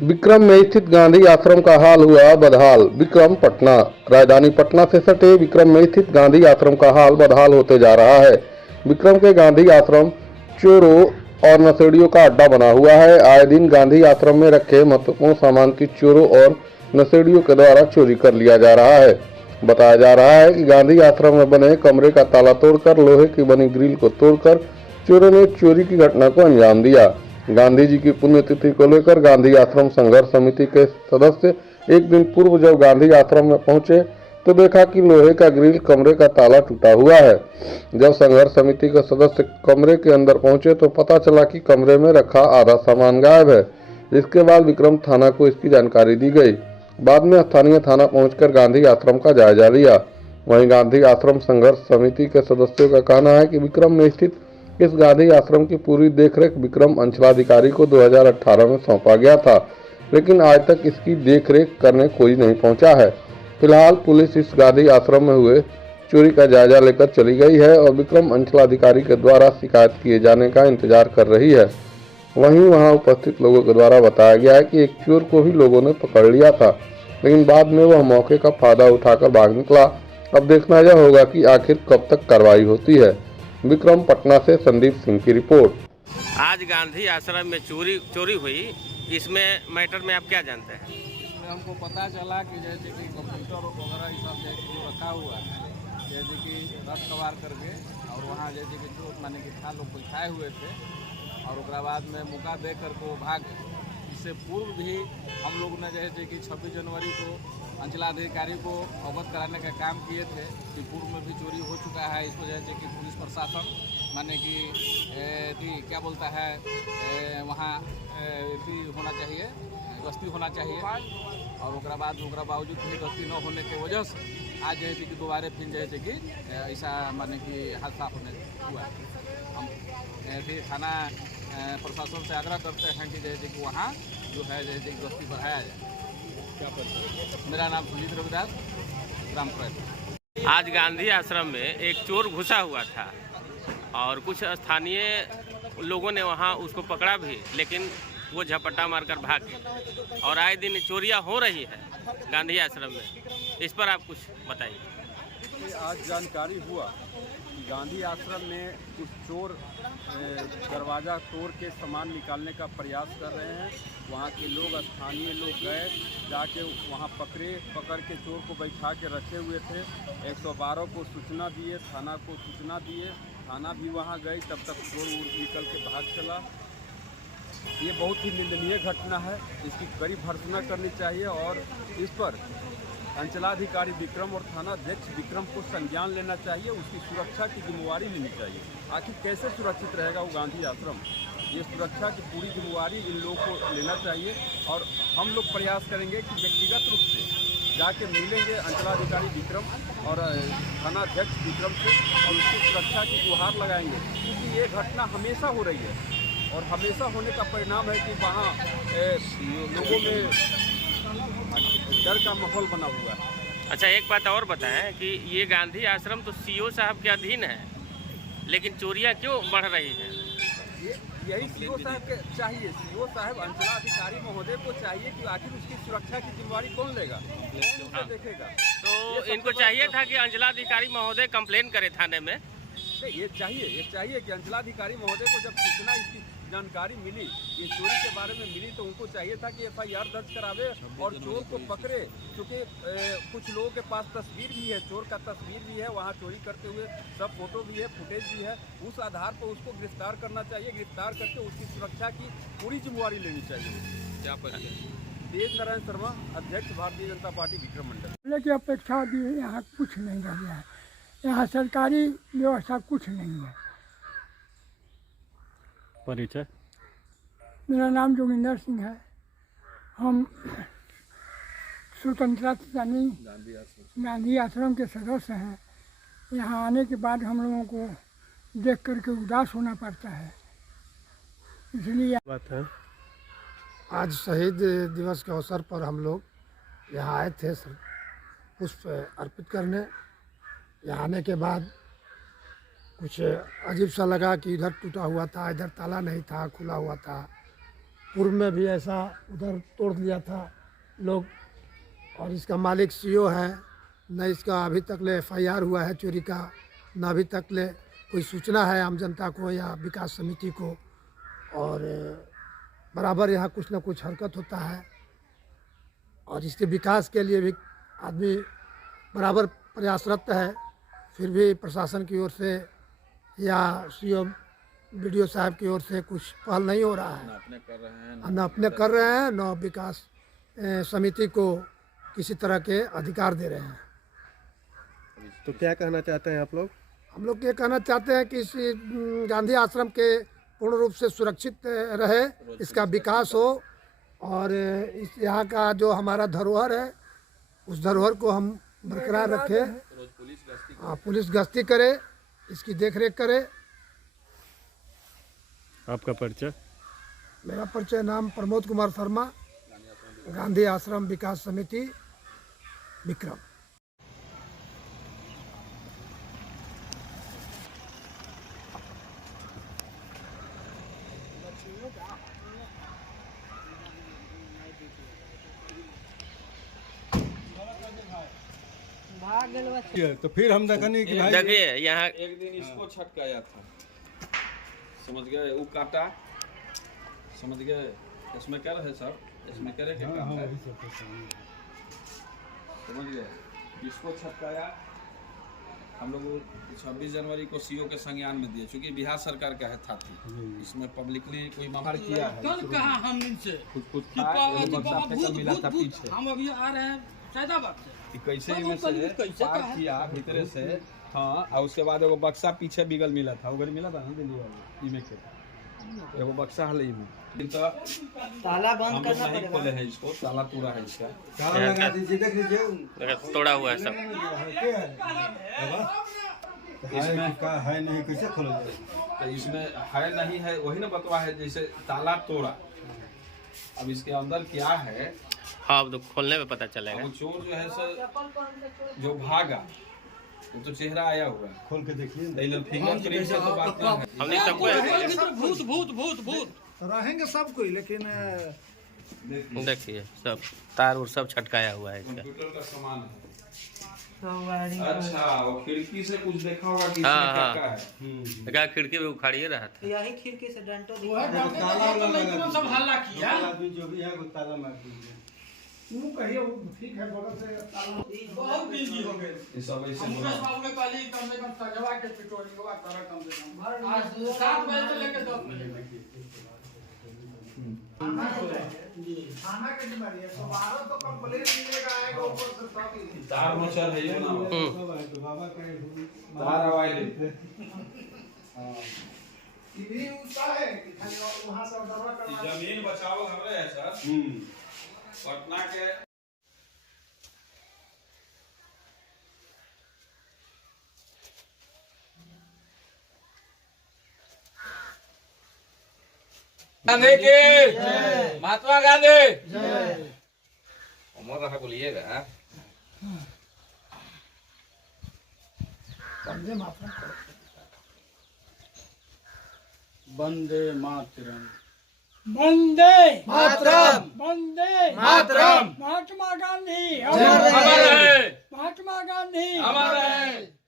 विक्रम में स्थित गांधी आश्रम का हाल हुआ बदहाल। विक्रम पटना। राजधानी पटना से सटे विक्रम में स्थित गांधी आश्रम का हाल बदहाल होते जा रहा है। विक्रम के गांधी आश्रम चोरों और नशेड़ियों का अड्डा बना हुआ है। आए दिन गांधी आश्रम में रखे महत्वपूर्ण सामान की चोरों और नशेड़ियों के द्वारा चोरी कर लिया जा रहा है। बताया जा रहा है कि गांधी आश्रम में बने कमरे का ताला तोड़कर लोहे की बनी ग्रिल को तोड़कर चोरों ने चोरी की घटना को अंजाम दिया। गांधी जी की पुण्यतिथि को लेकर गांधी आश्रम संघर्ष समिति के सदस्य एक दिन पूर्व जब गांधी आश्रम में पहुंचे तो देखा कि लोहे का ग्रिल कमरे का ताला टूटा हुआ है। जब संघर्ष समिति के सदस्य कमरे के अंदर पहुंचे तो पता चला कि कमरे में रखा आधा सामान गायब है। इसके बाद विक्रम थाना को इसकी जानकारी दी गई। बाद में स्थानीय थाना पहुंचकर गांधी आश्रम का जायजा लिया। वहीं गांधी आश्रम संघर्ष समिति के सदस्यों का कहना है कि विक्रम में स्थित इस गांधी आश्रम की पूरी देखरेख विक्रम अंचलाधिकारी को 2018 में सौंपा गया था, लेकिन आज तक इसकी देखरेख करने कोई नहीं पहुंचा है। फिलहाल पुलिस इस गांधी आश्रम में हुए चोरी का जायजा लेकर चली गई है और विक्रम अंचलाधिकारी के द्वारा शिकायत किए जाने का इंतजार कर रही है। वहीं वहां उपस्थित लोगों के द्वारा बताया गया है कि एक चोर को भी लोगों ने पकड़ लिया था, लेकिन बाद में वह मौके का फायदा उठाकर भाग निकला। अब देखना यह होगा कि आखिर कब तक कार्रवाई होती है। विक्रम पटना से संदीप सिंह की रिपोर्ट। आज गांधी आश्रम में चोरी हुई, इसमें मैटर में आप क्या जानते हैं? इसमें हमको पता चला कि जैसे कि कंप्यूटर वगैरह ये सब जैसे जो रखा हुआ है, जैसे कि रथ सवार करके और वहाँ जैसे कि जो माने कि था लोग बैठाए हुए थे और उसके बाद में मौका दे करके वो भाग गए। इससे पूर्व भी हम लोग ने जैसे कि 26 जनवरी को अंचलाधिकारी को अवगत कराने का काम किए थे कि पूर्व में भी चोरी हो चुका है। इसको जैसे कि पुलिस प्रशासन माने कि क्या बोलता है वहाँ होना चाहिए, गश्ती होना चाहिए और उसके बावजूद भी गश्ती न होने की वजह से आज जैसे कि दोबारा फिर जैसे कि ऐसा माने कि हादसा होने हुआ। हम फिर थाना प्रशासन से आग्रह करते हैं कि जैसे कि वहाँ जो है जैसे कि गश्ती बढ़ाया जाए। क्या पता? मेरा नाम सुजीत रविदास, रामपुर। आज गांधी आश्रम में एक चोर घुसा हुआ था और कुछ स्थानीय लोगों ने वहां उसको पकड़ा भी, लेकिन वो झपट्टा मारकर भाग गए और आए दिन चोरियां हो रही है गांधी आश्रम में। इस पर आप कुछ बताइए। आज जानकारी हुआ कि गांधी आश्रम में कुछ चोर दरवाज़ा तोड़ के सामान निकालने का प्रयास कर रहे हैं। वहाँ के लोग, स्थानीय लोग गए, जाके वहाँ पकड़ के चोर को बैठा के रखे हुए थे। 112 को सूचना दिए, थाना को सूचना दिए, थाना भी वहाँ गई, तब तक चोर निकल के भाग चला। ये बहुत ही निंदनीय घटना है, इसकी कड़ी भर्त्सना करनी चाहिए और इस पर अंचलाधिकारी विक्रम और थाना अध्यक्ष विक्रम को संज्ञान लेना चाहिए। उसकी सुरक्षा की जिम्मेवारी लेनी चाहिए। आखिर कैसे सुरक्षित रहेगा वो गांधी आश्रम, ये सुरक्षा की पूरी जिम्मेवारी इन लोगों को लेना चाहिए। और हम लोग प्रयास करेंगे कि व्यक्तिगत रूप से जाके मिलेंगे अंचलाधिकारी विक्रम और थाना अध्यक्ष विक्रम से और उसकी सुरक्षा की गुहार लगाएंगे, क्योंकि ये घटना हमेशा हो रही है और हमेशा होने का परिणाम है कि वहाँ लोगों में डर का माहौल बना हुआ है। अच्छा, एक बात और बताएं कि ये गांधी आश्रम तो सीओ साहब के अधीन है, लेकिन चोरियां क्यों बढ़ रही हैं? यही सीओ साहब के चाहिए, सीओ साहब अंचलाधिकारी महोदय को चाहिए कि आखिर उसकी सुरक्षा की जिम्मेवारी कौन लेगा, कौन उसे देखेगा। तो इनको चाहिए था कि अंचलाधिकारी महोदय कंप्लेन करे थाने में। ये चाहिए कि अंचलाधिकारी महोदय को जब सूचना इसकी जानकारी मिली, ये चोरी के बारे में मिली, तो उनको चाहिए था कि FIR दर्ज करावे और चोर को पकड़े। क्योंकि कुछ लोगों के पास तस्वीर भी है, चोर का तस्वीर भी है, वहाँ चोरी करते हुए सब फोटो भी है, फुटेज भी है। उस आधार पर उसको गिरफ्तार करना चाहिए, गिरफ्तार करके उसकी सुरक्षा की पूरी जिम्मेवारी लेनी चाहिए। क्या पता? तेज नारायण शर्मा, अध्यक्ष भारतीय जनता पार्टी विक्रम मंडल। की अपेक्षा भी यहाँ कुछ नहीं रह गया है, यहाँ सरकारी व्यवस्था कुछ नहीं है। परिचय? मेरा नाम जोगिंदर सिंह है। हम स्वतंत्रता सेनानी गांधी आश्रम के सदस्य हैं। यहाँ आने के बाद हम लोगों को देख करके उदास होना पड़ता है, इसलिए बात है। आज शहीद दिवस के अवसर पर हम लोग यहाँ आए थे पुष्प अर्पित करने। यहाँ आने के बाद कुछ अजीब सा लगा कि इधर टूटा हुआ था, इधर ताला नहीं था, खुला हुआ था। पूर्व में भी ऐसा उधर तोड़ दिया था लोग। और इसका मालिक सीओ है, न इसका अभी तक ले FIR हुआ है चोरी का, न अभी तक ले कोई सूचना है आम जनता को या विकास समिति को। और बराबर यहाँ कुछ न कुछ हरकत होता है और इसके विकास के लिए भी आदमी बराबर प्रयासरत है, फिर भी प्रशासन की ओर से या सीओ BDO साहब की ओर से कुछ पहल नहीं हो रहा है। न अपने कर रहे हैं, न विकास समिति को किसी तरह के अधिकार दे रहे हैं। तो क्या कहना चाहते हैं आप लोग? हम लोग ये कहना चाहते हैं कि इस गांधी आश्रम के पूर्ण रूप से सुरक्षित रहे, इसका विकास हो और इस यहाँ का जो हमारा धरोहर है उस धरोहर को हम बरकरार रखें। पुलिस गश्ती करे, इसकी देखरेख करे। आपका परिचय? मेरा परिचय नाम प्रमोद कुमार शर्मा, गांधी आश्रम विकास समिति विक्रम। तो फिर हम देखने कि भाई देखिए यहाँ एक दिन इसको छटकाया था, समझ गए, वो काटा, समझ गए, इसमें क्या है सर, इसमें करे क्या काम है, समझ गए, इसको छटकाया। हम लोग 26 जनवरी को सीओ के संज्ञान में दिए, चूंकि बिहार सरकार का है था, इसमें पब्लिकली कोई मामला किया है, मिला था पीछे, हम अभी आ रहे हैं सैदाबाद से, कैसे में से पार किया भीतरे से, हाँ, और उसके बाद एगो बक्सा पीछे बिगल मिला था, उधर मिला था ना दिल्ली वाले इमे के, एगो बक्सा हल में तो ताला बंद करना नहीं खोले हैं, इसको ताला पूरा है इसका, ताला लगा दीजिए, देख लीजिए तोड़ा हुआ है सब। इसमें का है नहीं, कैसे खोला जाए? तो इसमें है नहीं है, वही ना बतवा है, जैसे ताला तोड़ा, अब इसके अंदर क्या है, हाँ अब तो खोलने में पता चलेगा। वो चोर जो है सर जो भागा वो तो चेहरा आया हुआ है, खोल के देखिए। फिंगरप्रिंट से तो बात नहीं है, हमने सबको भूत भूत भूत भूत रहेंगे सब कोई, लेकिन देखिए सब तार उर सब छटकाया हुआ है इसका। कंप्यूटर का सामान है। अच्छा, वो खिड़की से कुछ देखा होगा कि हाँ, इसमें हाँ। क्या है, क्या खिड़की में उखाड़िए रहा था। यही खिड़की से डंटो ताला लगा सब हल्ला किया। आदमी जो भी है वो ताला मार दीजिए। ठीक है, बगल से ताला बहुत बिजी हो गए। ये सब ऐसे मुकेश बाबू ने कल ही कम से कम सजवा के पिटोरी हुआ करा, कम से कम आज 7 बजे से लेकर 10 बजे खाना के बीमारी है, सवारों तो कंप्लेंट मिलेगा, आएगा ऊपर से सब तार मचल है ये ना, बाबा के तार आवाज भी उसका है कि खाली वहां से दौरा करवा। जमीन बचाओ हमरे है सर, पटना के गांधी की, महात्मा गांधी उमर रहा बोलिएगा। वंदे मातरम, वंदे मातरम, वंदे मातरम, महात्मा गांधी अमर रहे, महात्मा गांधी अमर रहे।